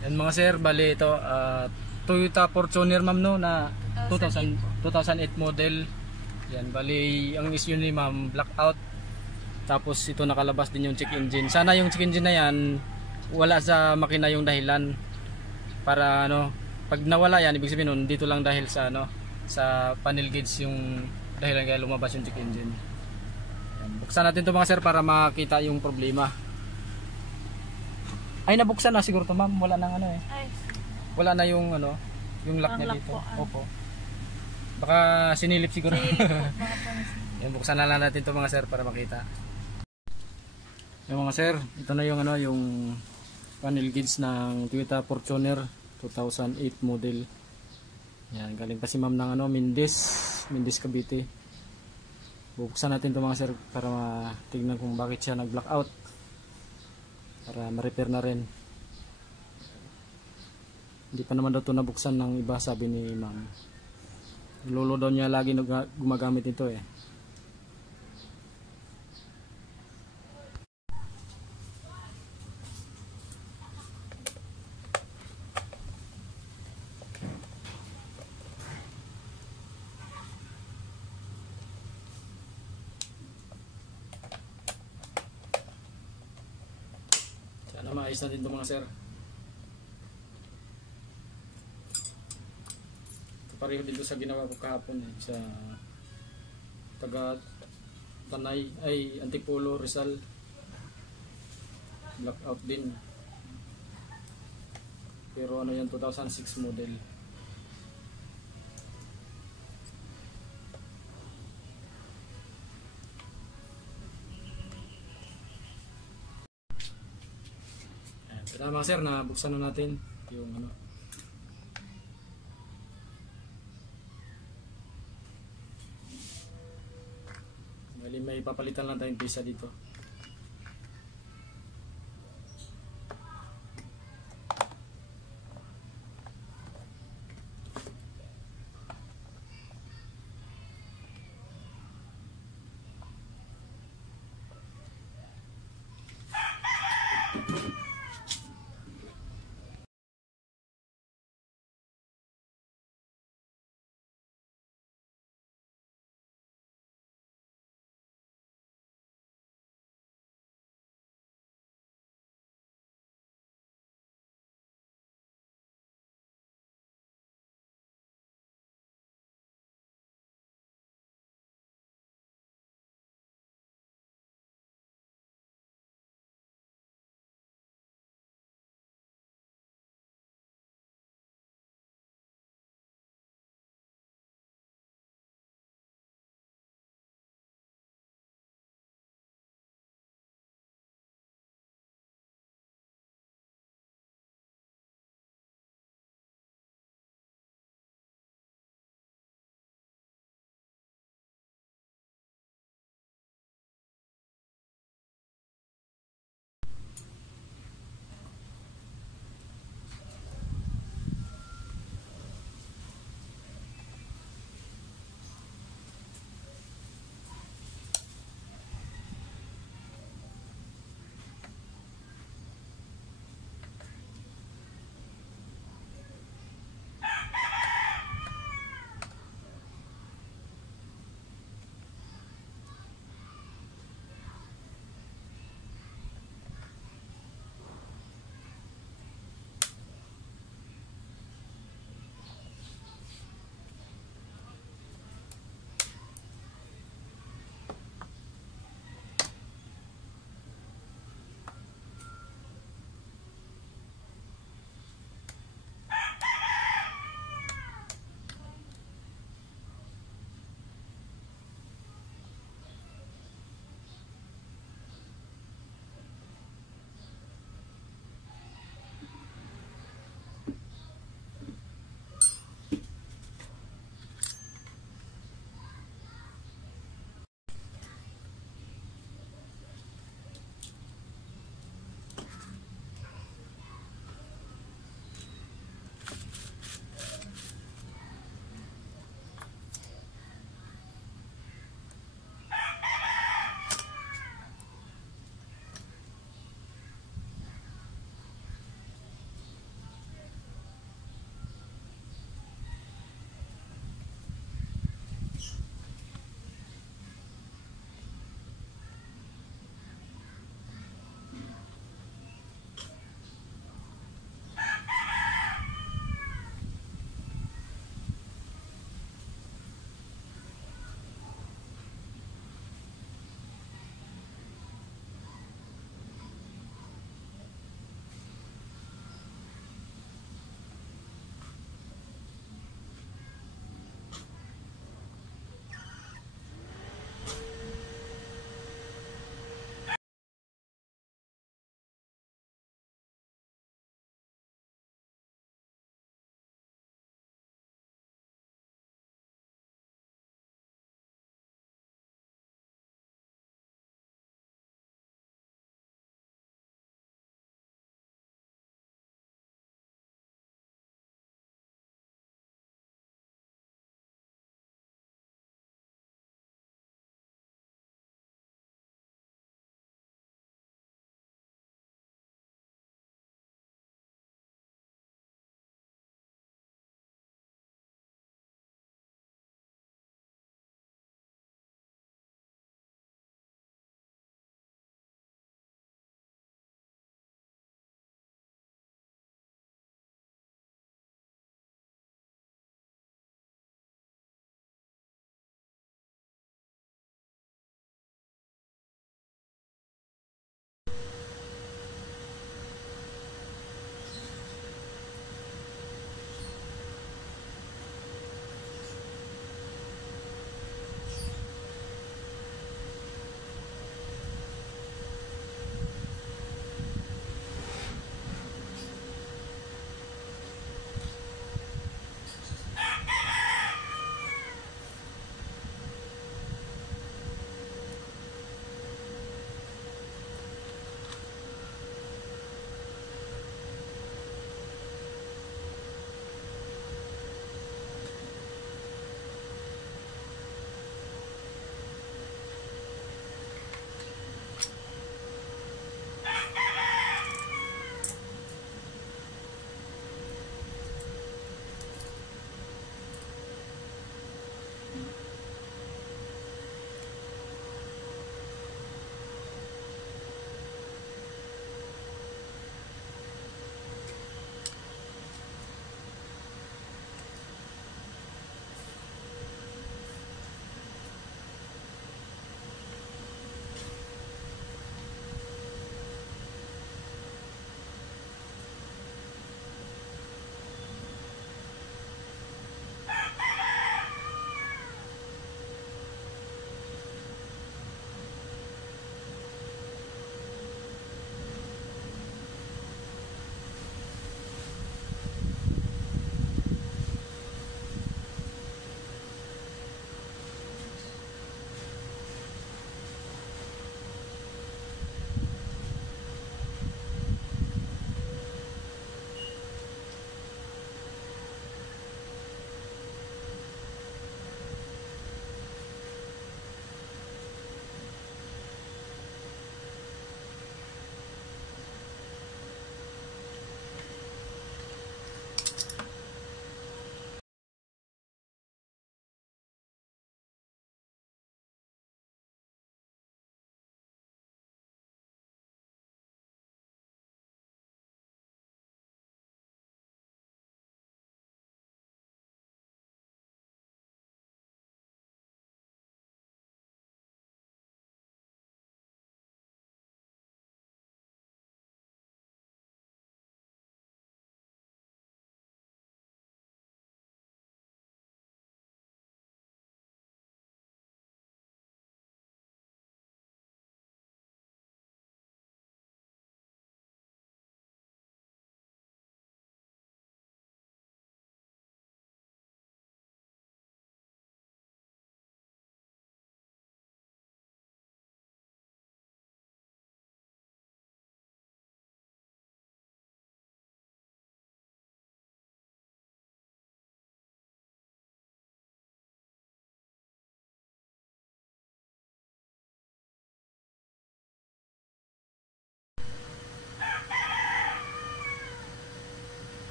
Yan mga sir, bali ito Toyota Fortuner ma'am no na 2008 model. Yan, bali ang issue ni ma'am blackout. Tapos ito nakalabas din yung check engine. Sana yung check engine na yan wala sa makina yung dahilan. Para ano, pag nawala yan ibig sabihin nun dito lang dahil sa ano, sa panel gauge yung dahilan kaya lumabas yung check engine. Yan, buksan natin to mga sir para makita yung problema. Ay nabuksan na siguro to ma'am, wala nang ano eh. Wala na yung ano, yung lock niya dito. Opo. Baka sinilip siguro. Yan, buksan na lang natin to mga sir para makita. Yung mga sir, ito na yung ano, yung panel gauge ng Toyota Fortuner 2008 model. Yan, galing pa si ma'am ng ano, Mindis Cavite. Bubuksan natin to mga sir para matignan kung bakit siya nag-blackout. Para ma-repair na rin. Hindi pa naman daw ito nabuksan ng iba, sabi ni ma'am. Lolo daw niya lagi gumagamit ito eh. Sana maayos natin ito mga sir. Pareho dito sa ginawa ko kahapon eh, sa taga Tanay ay Antipolo Rizal, blackout din, pero ano yan 2006 model. Kaya mga sir, na buksan na natin yung ano. May papalitan lang tayong pisa dito.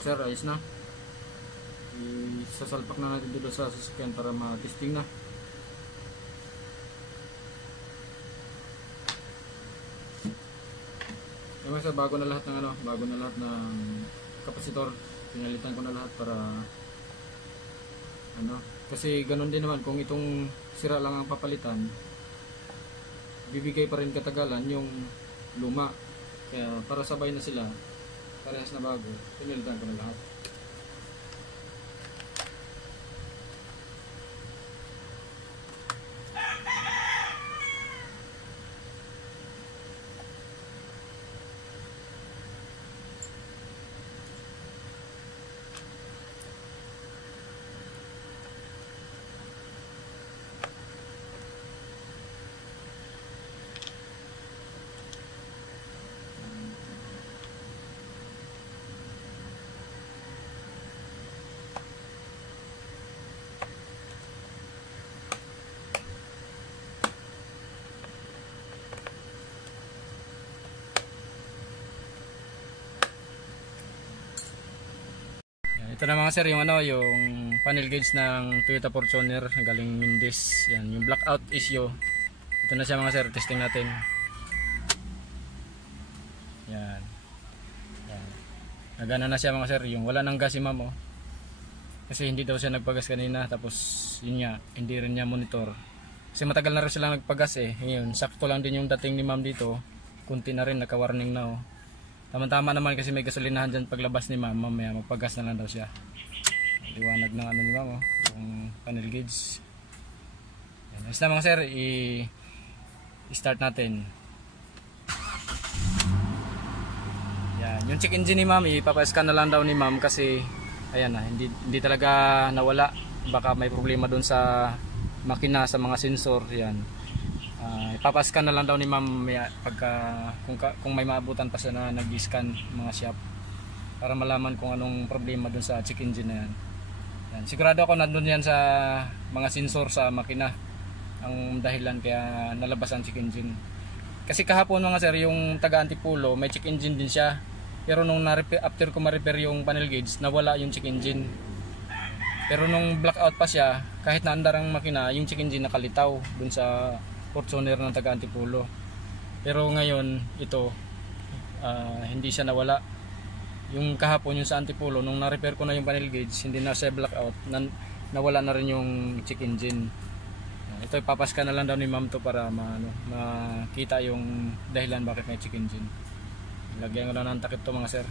Sir, ayos na. Isasalpak na natin dito sa sasakyan para ma-testing na. Naman sir, bago na lahat ng kapasitor. Pinalitan ko na lahat para kasi ganun din naman kung itong sira lang ang papalitan, bibigay pa rin katagalan yung luma. Kaya para sabay na sila, parehas na bago, pinalitan ko na lahat. Ito na mga sir, yung panel gauge ng Toyota Fortuner galing Mindis. Yan, yung blackout issue. Ito na siya mga sir, testing natin. Yan. Yan. Nagana na siya mga sir, yung wala nang gas si ma'am oh. Kasi hindi daw siya nagpagas kanina, tapos yun nga, hindi rin niya monitor. Kasi matagal na rin sila nagpagas eh. Ngayon, sakto lang din yung dating ni ma'am dito. Kunti na rin, naka-warning na oh. Tama-tama naman kasi may gasolinahan dyan paglabas ni ma'am, mamaya magpagas na lang daw siya. Liwanag ng ni ma'am oh, yung panel gauge. Yan. Basta mga sir, i-start natin. Yan, yung check engine ni ma'am, ipapascan na lang daw ni ma'am kasi ayan na, hindi talaga nawala. Baka may problema doon sa makina, sa mga sensor. Yan. Ipapascan na lang daw ni ma'am pagka kung may maabutan pa siya na nag-scan mga shop para malaman kung anong problema dun sa check engine na yan. Yan. Sigurado ako nandun yan sa mga sensor sa makina ang dahilan kaya nalabas ang check engine. Kasi kahapon mga sir, yung taga Antipolo may check engine din siya, pero nung after ko ma-repair yung panel gauge, nawala yung check engine. Pero nung blackout pa siya, kahit naandar ang makina, yung check engine nakalitaw dun sa Fortuner ng taga Antipolo. Pero ngayon ito hindi siya nawala. Yung kahapon yung sa Antipolo, nung na-repair ko na yung panel gauge, hindi na siya blackout, nawala na rin yung check engine. Ito ipapaskan na lang daw ni ma'am to para makita yung dahilan bakit may check engine. Lagyan ko na ng takip to mga sir.